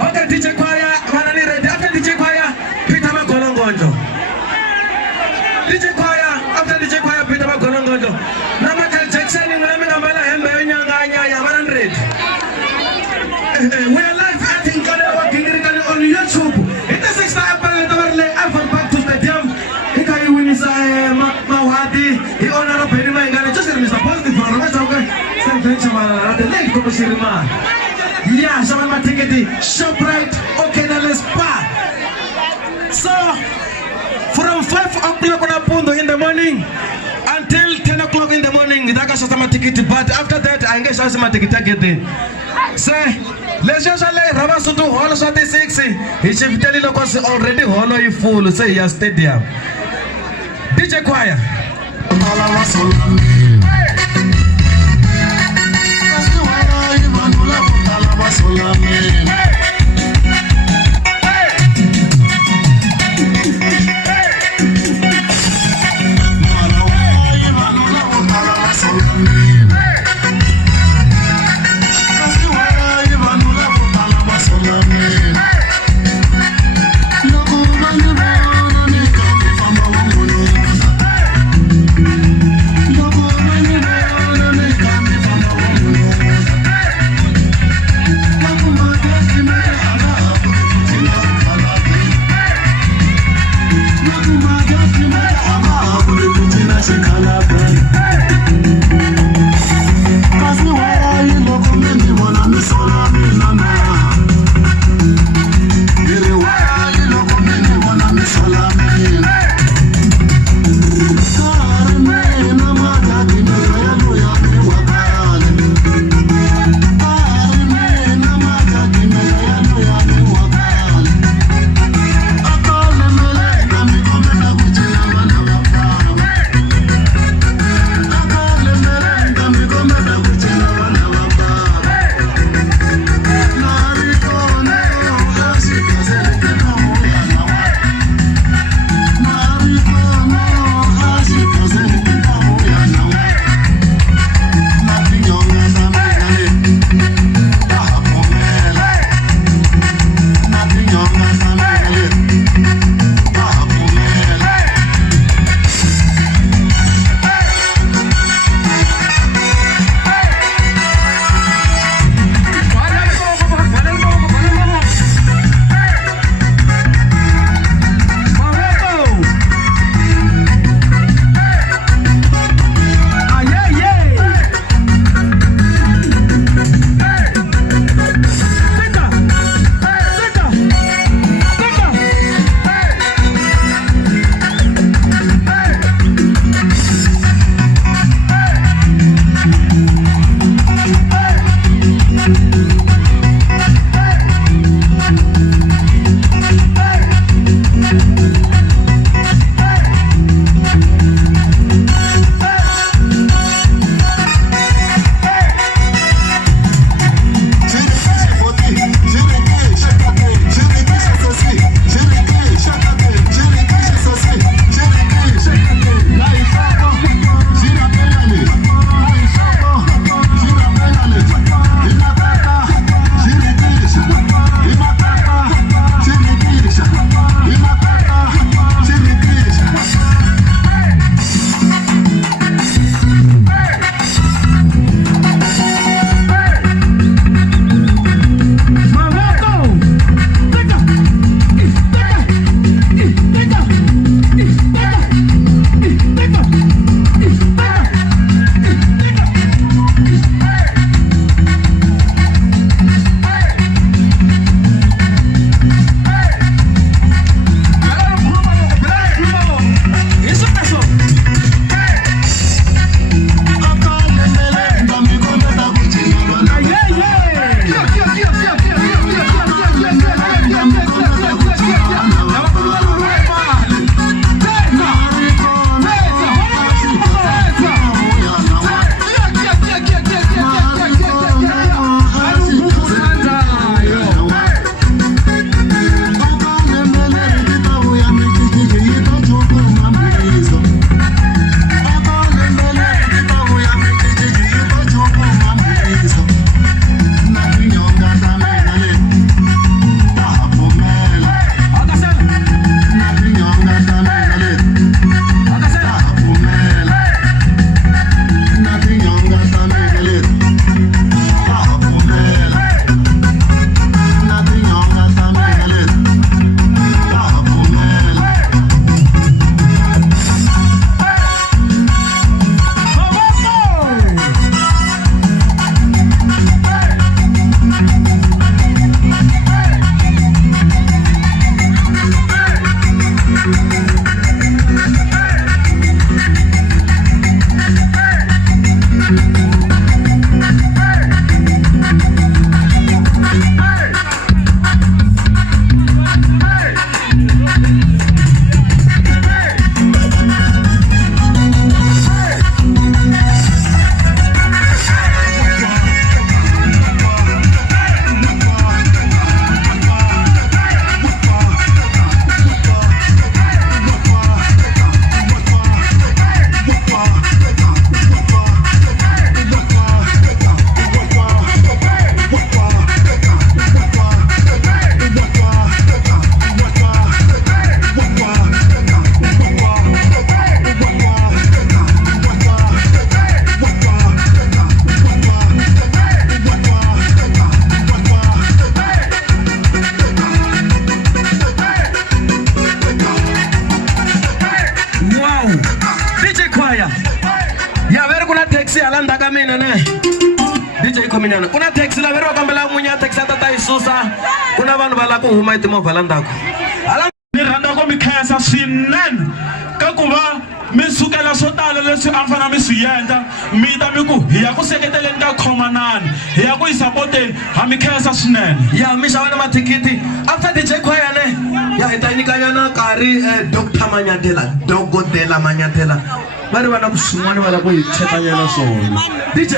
Okay, DJ Choir, Manani ready. After DJ Choir, Peter Magolongonjo. DJ Choir, after DJ Choir, Peter Magolongonjo. Na Michael Jackson, Namela Hembe Nyanga, Yamaran Red. We are live acting on YouTube. It is 6 times back to the stadium. He can win his Mawadi. He honor of Penny Mangana. Just Mr. Positive for the leg of Shirima. Yeah, Shaman Tickety, ShopRite, okay, now let's buy. So, from 5 o'clock in the morning until 10 o'clock in the morning, but after that, I guess I'm a ticket. Say, let's just let Rabasutu Holo Sati 6. He should tell you already Holo you full, say your stadium. DJ Choir. Loco taxi alanda ka mina ne DJ Khominyana kuna taxi la vero kambela munya taxi tata isusa kuna vanhu va la ku huma etimovha landako ni rhandza ku mi khensa swinene ka ku va mi sukela swo tala leswi a mfana mi swi endla mi ta mi ku hi ya ku seketeleni ka Khomanani hi ya ku yi sapoteni ha mi khensa swinene ya mi xava na mathikithi after DJ Khoya ne ya hi ta nyikanyana nkarhi Dr. Dokodela Manyathela va ri va na swin'wana va la ku hi chetanyana swona DJ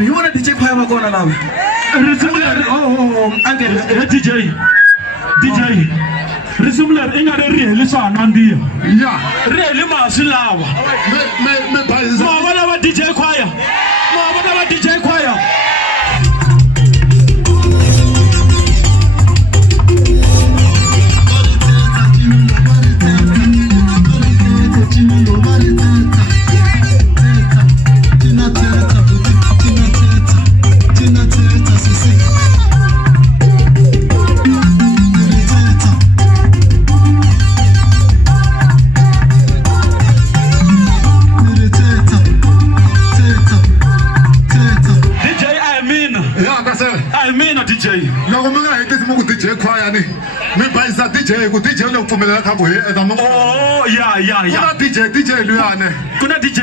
you want to DJ Khoya va kona lawa DJ risumler inga re riheli swa nandiya ya riheli masi lawa me bayisa ma vona va DJ Khoya loko mi nga hetisi mo ku DJ Khoya ni mi bayisa DJ ku DJ lo pfumelela ka ku hi eta mo ya kuna DJ luyane kuna DJ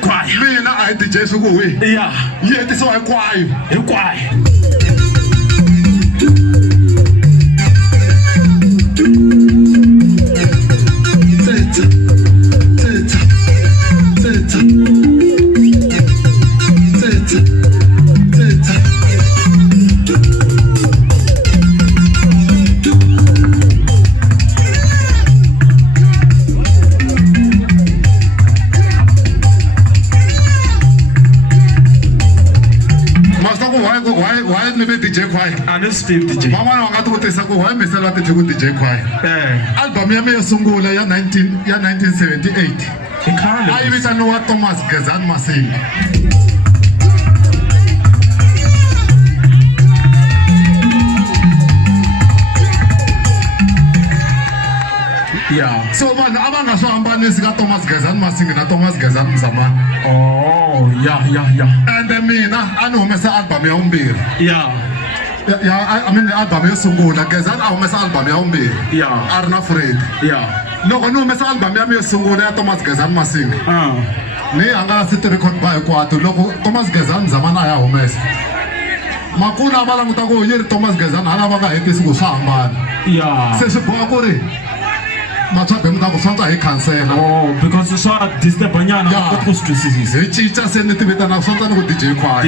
Khoya mina a hi DJ suku wi ya yi hetisiwa hinkwayo why ni be DJ Khoya and Steve DJ mama wa nga ti vutisa ku why mi sala ti ku DJ Khoya album ya me yo sungula ya 1978 a yi vitaniwa Thomas Gezani Masinga yeah so vanhu a va nga swi hambanisi ka Thomas Gezani Masinga na Thomas Gezani Mzamani yeah and mina a ni humesa album ya vumbirhi I mean album yo sungula Gezani a humesa album ya vumbirhi a ri na Fred loko ni humesa album ya me yo sungula ya Thomas Gezani Masinga ni hangalasi ti-record ba hinkwato loko Thomas Gezani Mzamani a ya humesa makulu a va languta ku yi ri Thomas Gezani hala va nga hetisi ku swa hambana se swi boha ku ri matswabe mi ta ku swantswa hi khansela because swa disturb-anyana a koti ku swi twisisisa hi cinca se ni ti vitana swantswa ni ku DJ Khoya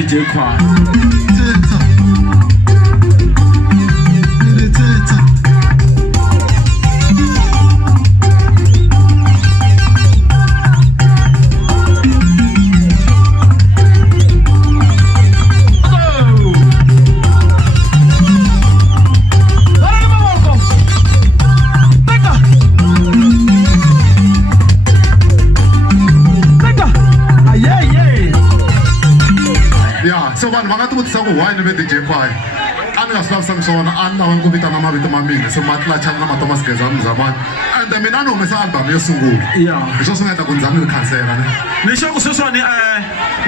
so vanhu va nga ti vutisa ku why ni ve DJ Khoya a ni nga swi lavisanga swona a ni lavangi ku vitana mavito ma mina so matlachana na ma Thomas Gezani Mzamani and mina ni humesa album yo sungula hi swo swi nga endla ku ndzani ni khansela ni xo ku sweswani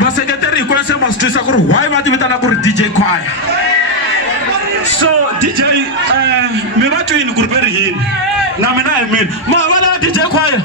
vaseketeri hinkwenu se ma swi twisa ku ri why va ti vitana ku ri DJ Khoya so DJ mi va twini ku ri ve ri yini na mina hi mina ma vana va DJ Khoya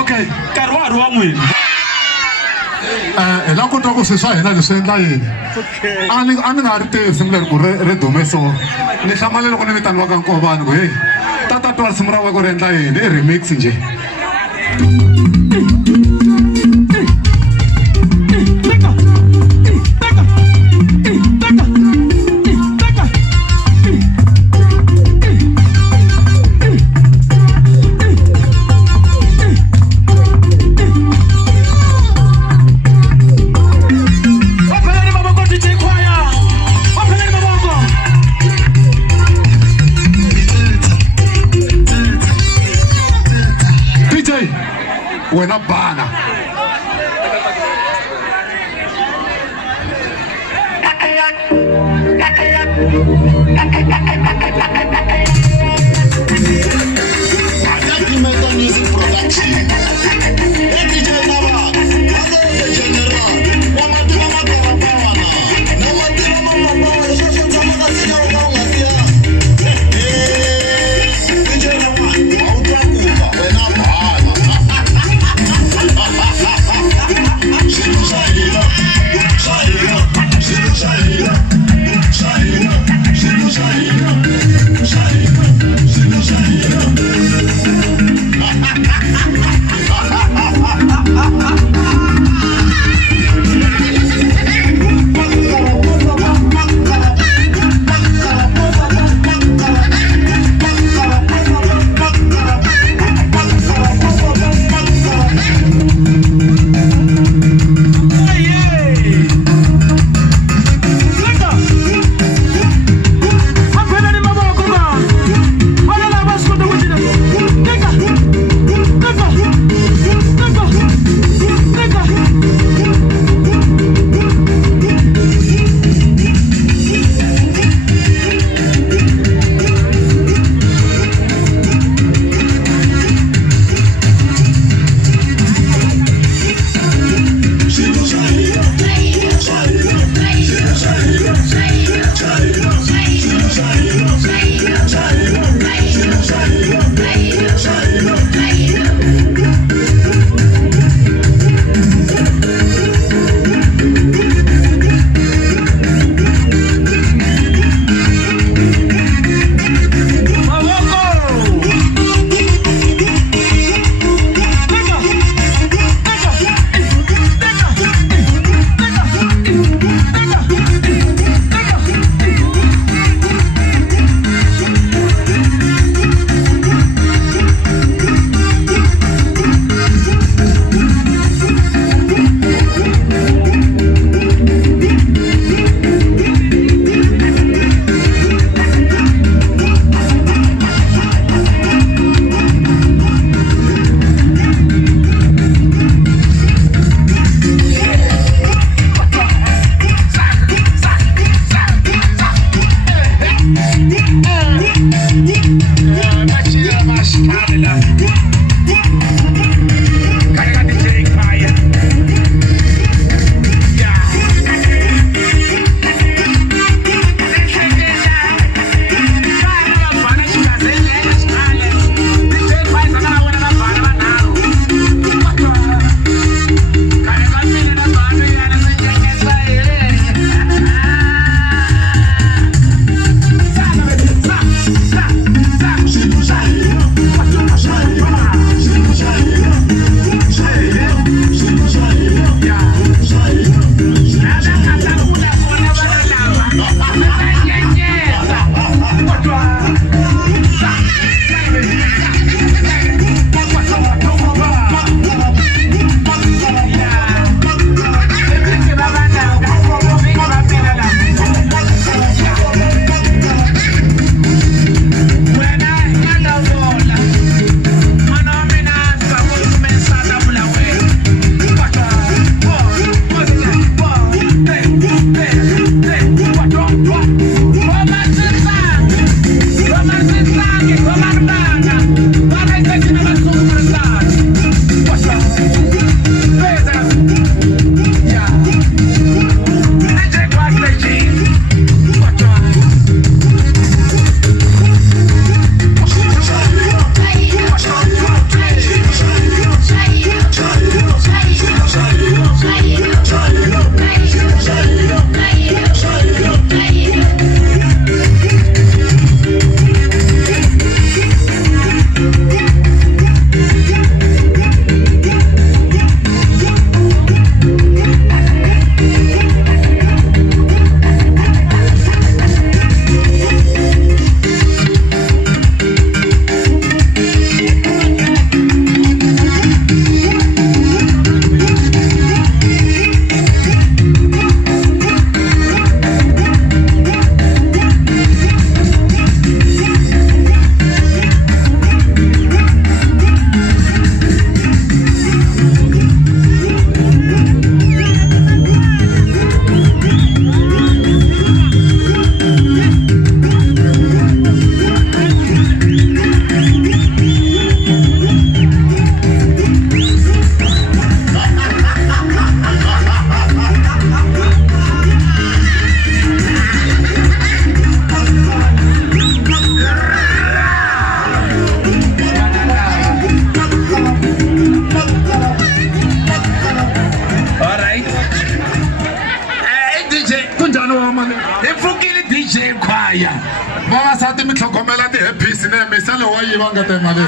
Okay. Karwari wa n'wina. La ku twa ku swi swa hina leswi endla yini a ni nga ri tivi risimu leri ku ri dume so ni hlamale loko ni vitaniwaka Nkovani ku heyi tata twa risimu ra wena ku ri endla yini i remix nje. Wena bana Music production. DJ Nava, the general. kaya vavasati mi tlhogomela ti-happys ne misa lowu wa yiva nga ta mali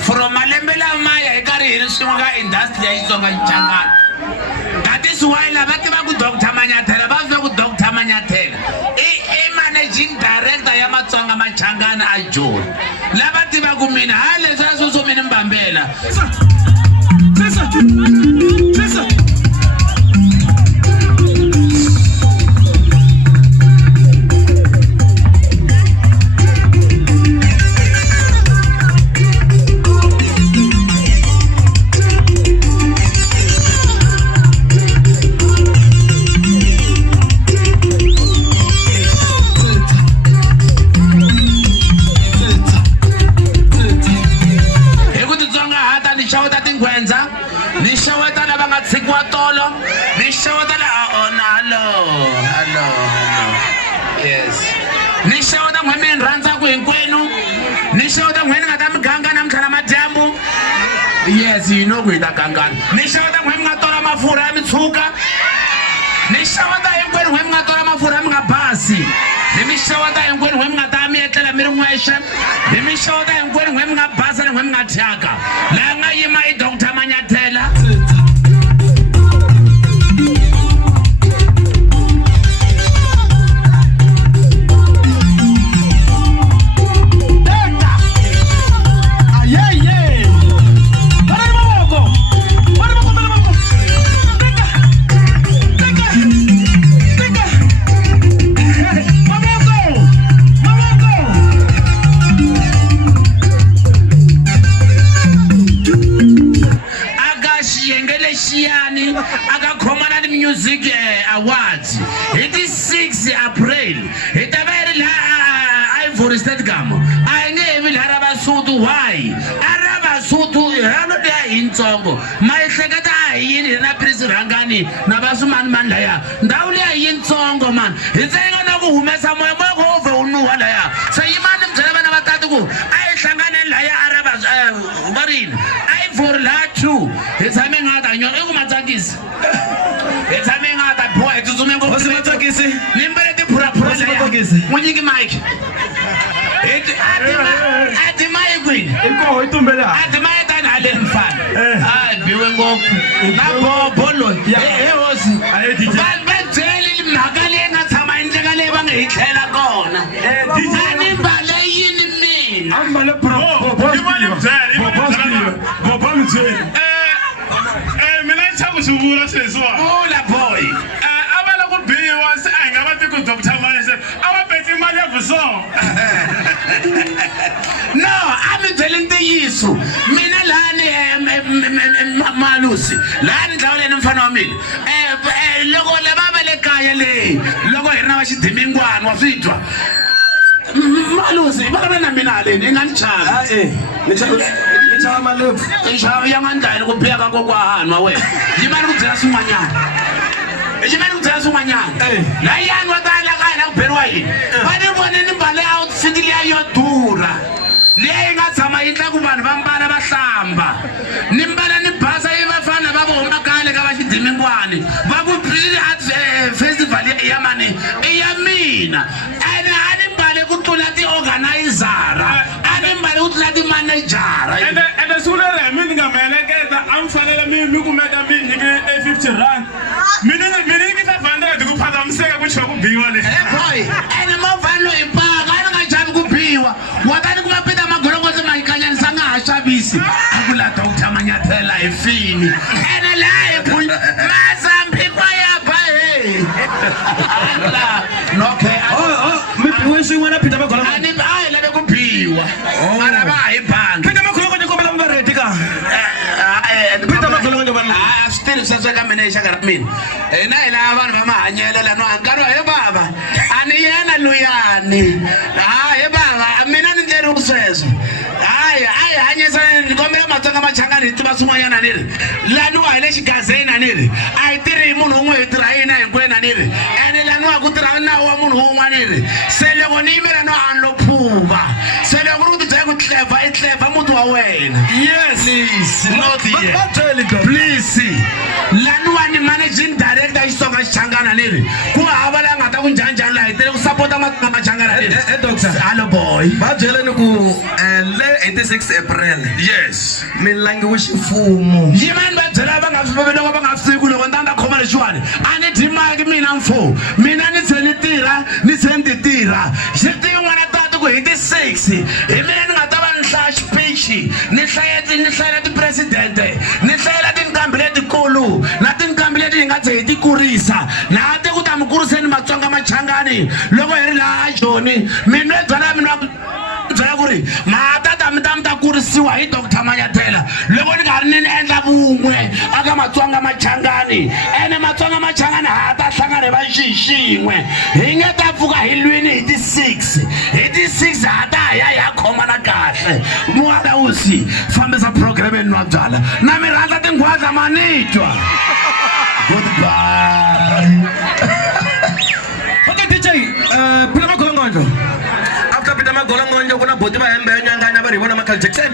from malembe lamaya hi karhi hi ri swin'we ka industry ya Xitsonga Xichangani. That is why lava tiva ku Dr. Manyathela va ve ku Dr. Manyathela i managing director ya Matsonga Machangana a Joni. Lava tiva ku mina ha leswi a swo mina mbambela. Yes. Nishoda ngwemeni rhandza ku hinkwenu. Nishoda ngweni nga ta miganga na mtlhela madyambu. Yes, you know ku hi ta gangana. Nishoda ngweni nga tola mafurha ya mitshuka. Nishoda hinkwenu ngweni nga tola mafurha ya mi nga basi. Nishoda hinkwenu ngweni nga ta mi etlela mi ri n'wexe. Nishoda hinkwenu ngweni nga basa na ngweni nga thyaka. Laha nga yima i Dr. Manyathela. Music Awards. It is 6 April. It is very Ivory State Gamo. I never Araba Sutu. Why? Araba Sutu, Rano de Intongo. My secretary in a prison Rangani, Nabasuman Mandaya. Daulia Intongo man. It's a who mess up my over Nualaya. So you man them Tatu. I Sangan and Laya Arabas Marin. I for La too. It's having out on your Umatakis. It's having out a boy to Zume. What's the matter? Nimber the Pura when you get Mike. At the my queen. At the my time I didn't find. You will go now Polo. It was but telling Magalena Tamanjagale and Hitler gone. I'm ballet in me. I'm boy. No, I'm telling the issue. Mina lani malusi. Lani tawle mfano mimi. Logo la baba le kaya le. Logo ina washidimingwana wafitwa. Malusi, baka na mina le nganchana. Ngichama malofu. Ngichama yangandani kupheka kokwahanwa wena. Yimani kudzela sumanyana. Ejimani kudzela sumanyana. La yani watala kana kupheriwa yini. Bani boneni mbale outfit liya yodura. Liya ingathama yinhla kubantu bambala bahlamba. Nimbala nibhasa yebafana babomba kale kabashidimingwane. Baku festival yamani eyamina. Lati organizer, animal would let the manager. And the sooner I mean, I'm finally me who made a meaning a 50 rand. Meaning if I find out to go for them, say, which will be one. And more value in park, I don't have to be what I do. My Kenyan Sanga Shabisi. I will let Dr. Manyathela Fini. And a lie, Massam people. Okay. When she went up in the I let go be. rixaka ra mina hina hi lava vanhu va mahanyelo lano ankari he bava a ni yena luyani he bava mina ni endleriwe sweswo hayi a hi hanyisa ni kombela Matsonga Machangani hi tiva swin'wanyana ni ri laniwa hi le xigazeni a ni ri a hi tirhi hi munhu un'we hi tirha hina hinkwenu a ni ri ene laniwa ku tirha nawu wa munhu un'we ni ri se loko ni yimela no anlo phuva se loko ri ku ti byela ku tleva i tleva muti wa wena Yes. please not here But please laniwa ni managing director Xitsonga Xichangana ni ri ku hava la nga ta ku njhanjhani la hi tele ku sapota Matsonga Machangana ni ri doctor. hello boy va byeleni ku le 86 April yes milangi wa ximfumo yimani va byela va nga loko va nga siku loko ndanda khoma lexiwani a ni dyi mali mina mfo mina ni tlhe ni tirha ni tlhe ni tirha xiti yin'wana tati ku hi ti 6 hi mina ni nga ta va ni hlaya xipichi ni hlayela tipresidente ni hlayela tinkambi letikulu na tinkambi leti hi nga tlhe hi ti kurisa laha te ku ta mi kuriseni Matsonga Machangani loko hi ri laha joni mina byela mina byela ku ri matata mi ta kurisiwa hi Dr. Manyathela loko ni nga ri ni endla vun'we aka Matsonga Machangani ene Matsonga Machangani ha ta hlangana va xixin'we hi nga ta pfuka hi lwini hi ti 6 ha ta ya khomana kahle muwana usi fambisa program enwa byala na mi rhandza tinghwaza manitwa goodbye. Okay, DJ, Peter Magolongonjo. After Peter Magolongonjo, kuna boti va hembe nyanganya va ri vona Michael Jackson.